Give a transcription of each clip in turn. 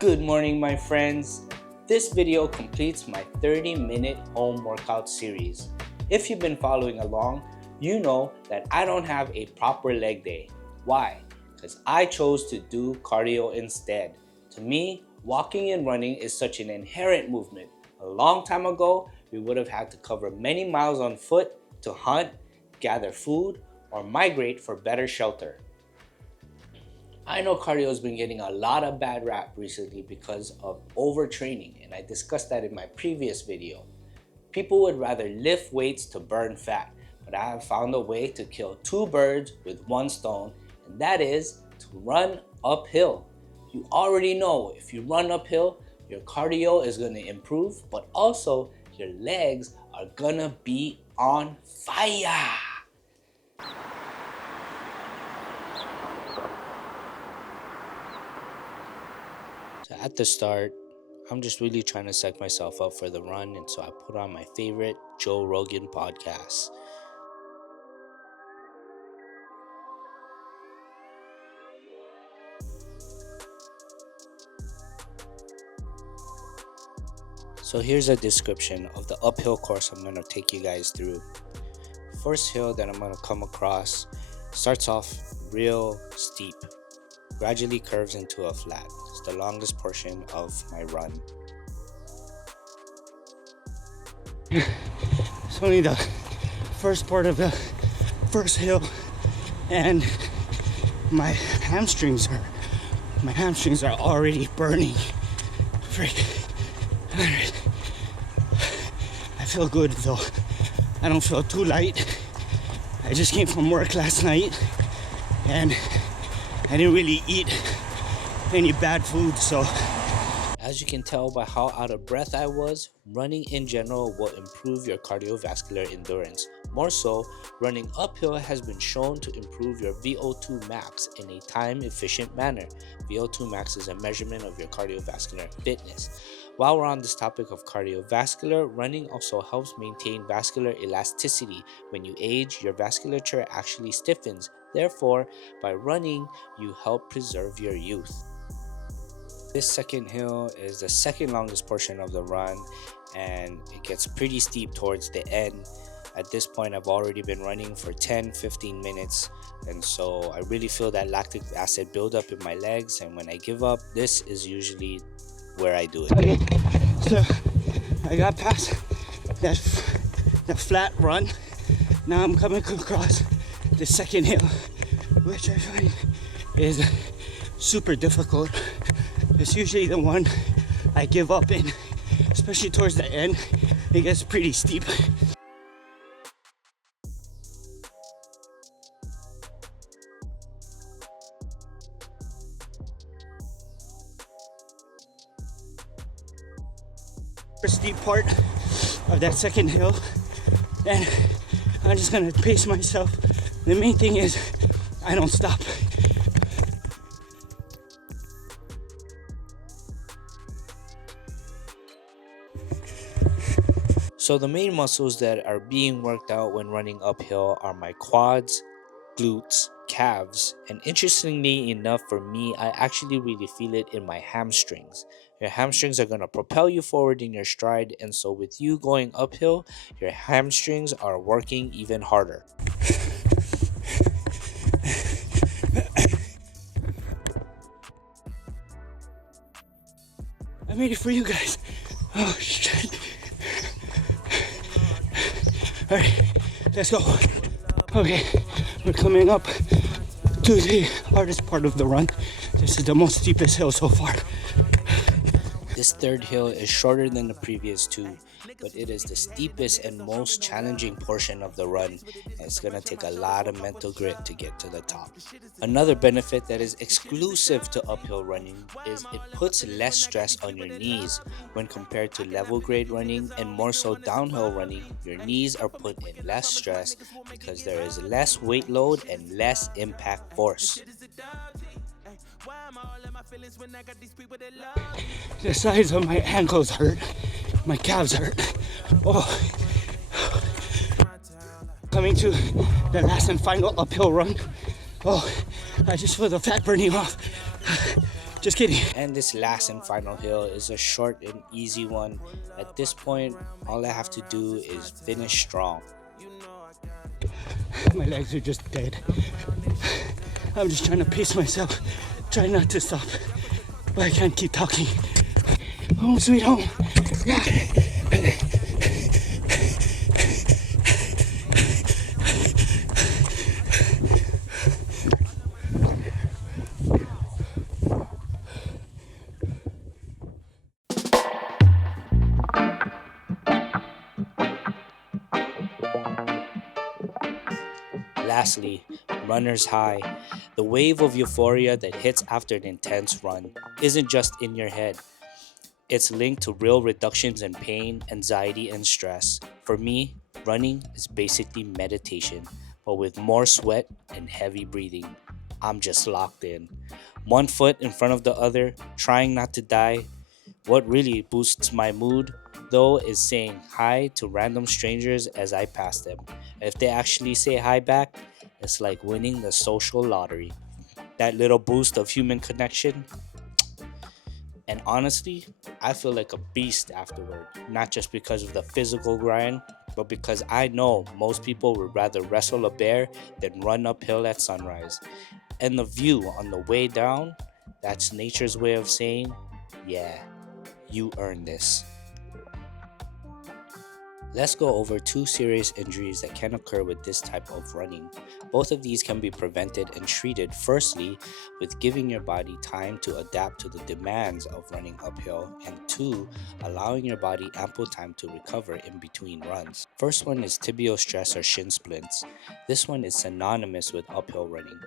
Good morning, my friends. This video completes my 30-minute home workout series. If you've been following along, you know that I don't have a proper leg day. Why? Because I chose to do cardio instead. To me, walking and running is such an inherent movement. A long time ago, we would have had to cover many miles on foot to hunt, gather food, or migrate for better shelter. I know cardio has been getting a lot of bad rap recently because of overtraining, and I discussed that in my previous video. People would rather lift weights to burn fat, but I have found a way to kill two birds with one stone, and that is to run uphill. You already know if you run uphill, your cardio is going to improve, but also your legs are gonna be on fire. So at the start, I'm just really trying to set myself up for the run, and so I put on my favorite Joe Rogan podcast. So here's a description of the uphill course I'm going to take you guys through. First hill that I'm going to come across starts off real steep, gradually curves into a flat. It's the longest portion of my run. It's only the first part of the first hill, and my hamstrings are already burning. Freak. I feel good though. I don't feel too light. I just came from work last night and I didn't really eat any bad food, so. As you can tell by how out of breath I was, running in general will improve your cardiovascular endurance. More so, running uphill has been shown to improve your VO2 max in a time-efficient manner. VO2 max is a measurement of your cardiovascular fitness. While we're on this topic of cardiovascular, running also helps maintain vascular elasticity. When you age, your vasculature actually stiffens. Therefore, by running, you help preserve your youth. This second hill is the second longest portion of the run, and it gets pretty steep towards the end. At this point, I've already been running for 10-15 minutes, and so I really feel that lactic acid buildup in my legs, and when I give up, this is usually where I do it. Okay, so I got past that flat run. Now I'm coming across the second hill, which I find is super difficult. It's usually the one I give up in, especially towards the end. It gets pretty steep. Steep part of that second hill, and I'm just gonna pace myself. The main thing is I don't stop. So the main muscles that are being worked out when running uphill are my quads, glutes, calves, and interestingly enough for me, I actually really feel it in my hamstrings. Your hamstrings are going to propel you forward in your stride, and so with you going uphill, your hamstrings are working even harder. I made it for you guys. Oh shit. Alright, let's go. Okay, we're coming up to the hardest part of the run. This is the most steepest hill so far. This third hill is shorter than the previous two, but it is the steepest and most challenging portion of the run, and it's going to take a lot of mental grit to get to the top. Another benefit that is exclusive to uphill running is it puts less stress on your knees when compared to level grade running, and more so downhill running. Your knees are put in less stress because there is less weight load and less impact force. The sides of my ankles hurt. My calves hurt. Oh. Coming to the last and final uphill run. Oh, I just feel the fat burning off. Just kidding. And this last and final hill is a short and easy one. At this point, all I have to do is finish strong. My legs are just dead. I'm just trying to pace myself, try not to stop, but I can't keep talking. Home sweet home. Lastly, runner's high. The wave of euphoria that hits after an intense run isn't just in your head. It's linked to real reductions in pain, anxiety, and stress. For me, running is basically meditation, but with more sweat and heavy breathing. I'm just locked in. One foot in front of the other, trying not to die. What really boosts my mood, though, is saying hi to random strangers as I pass them. If they actually say hi back, it's like winning the social lottery. That little boost of human connection. And honestly, I feel like a beast afterward. Not just because of the physical grind, but because I know most people would rather wrestle a bear than run uphill at sunrise. And the view on the way down, that's nature's way of saying, yeah, you earned this. Let's go over 2 serious injuries that can occur with this type of running. Both of these can be prevented and treated, firstly, with giving your body time to adapt to the demands of running uphill, and 2, allowing your body ample time to recover in between runs. First one is tibial stress or shin splints. This one is synonymous with uphill running.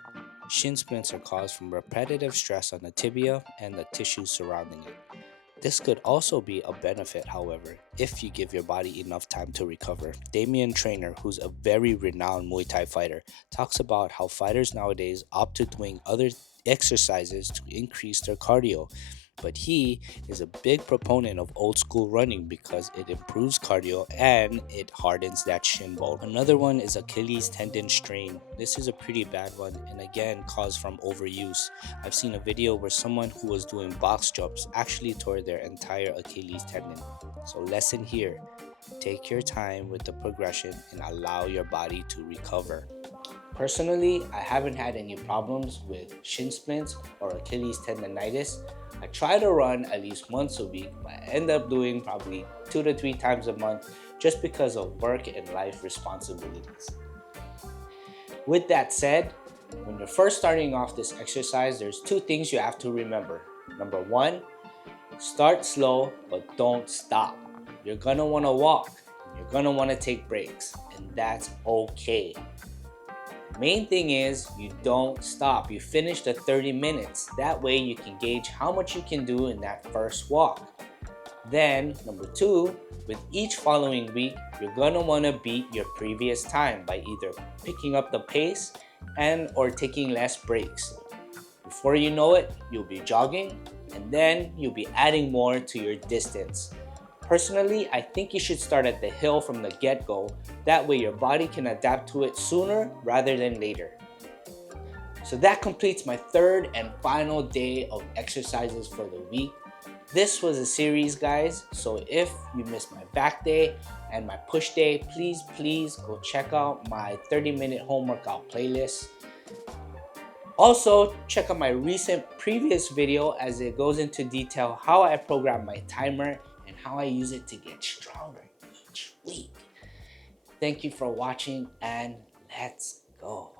Shin splints are caused from repetitive stress on the tibia and the tissue surrounding it. This could also be a benefit, however, if you give your body enough time to recover. Damian Trainer, who's a very renowned Muay Thai fighter, talks about how fighters nowadays opt to doing other exercises to increase their cardio. But he is a big proponent of old school running because it improves cardio and it hardens that shin bone. Another one is Achilles tendon strain. This is a pretty bad one and again caused from overuse. I've seen a video where someone who was doing box jumps actually tore their entire Achilles tendon. So lesson here, take your time with the progression and allow your body to recover. Personally, I haven't had any problems with shin splints or Achilles tendonitis. I try to run at least once a week, but I end up doing probably 2 to 3 times a month just because of work and life responsibilities. With that said, when you're first starting off this exercise, there's 2 things you have to remember. Number 1, start slow, but don't stop. You're gonna wanna walk, you're gonna wanna take breaks, and that's okay. Main thing is you don't stop. You finish the 30 minutes. That way you can gauge how much you can do in that first walk. Then, number 2, with each following week, you're gonna wanna beat your previous time by either picking up the pace and or taking less breaks. Before you know it, you'll be jogging and then you'll be adding more to your distance. Personally, I think you should start at the hill from the get-go. That way your body can adapt to it sooner rather than later. So that completes my 3rd and final day of exercises for the week. This was a series, guys, so if you missed my back day and my push day, please go check out my 30-minute home workout playlist. Also, check out my recent previous video as it goes into detail how I program my timer and how I use it to get stronger each week. Thank you for watching and let's go.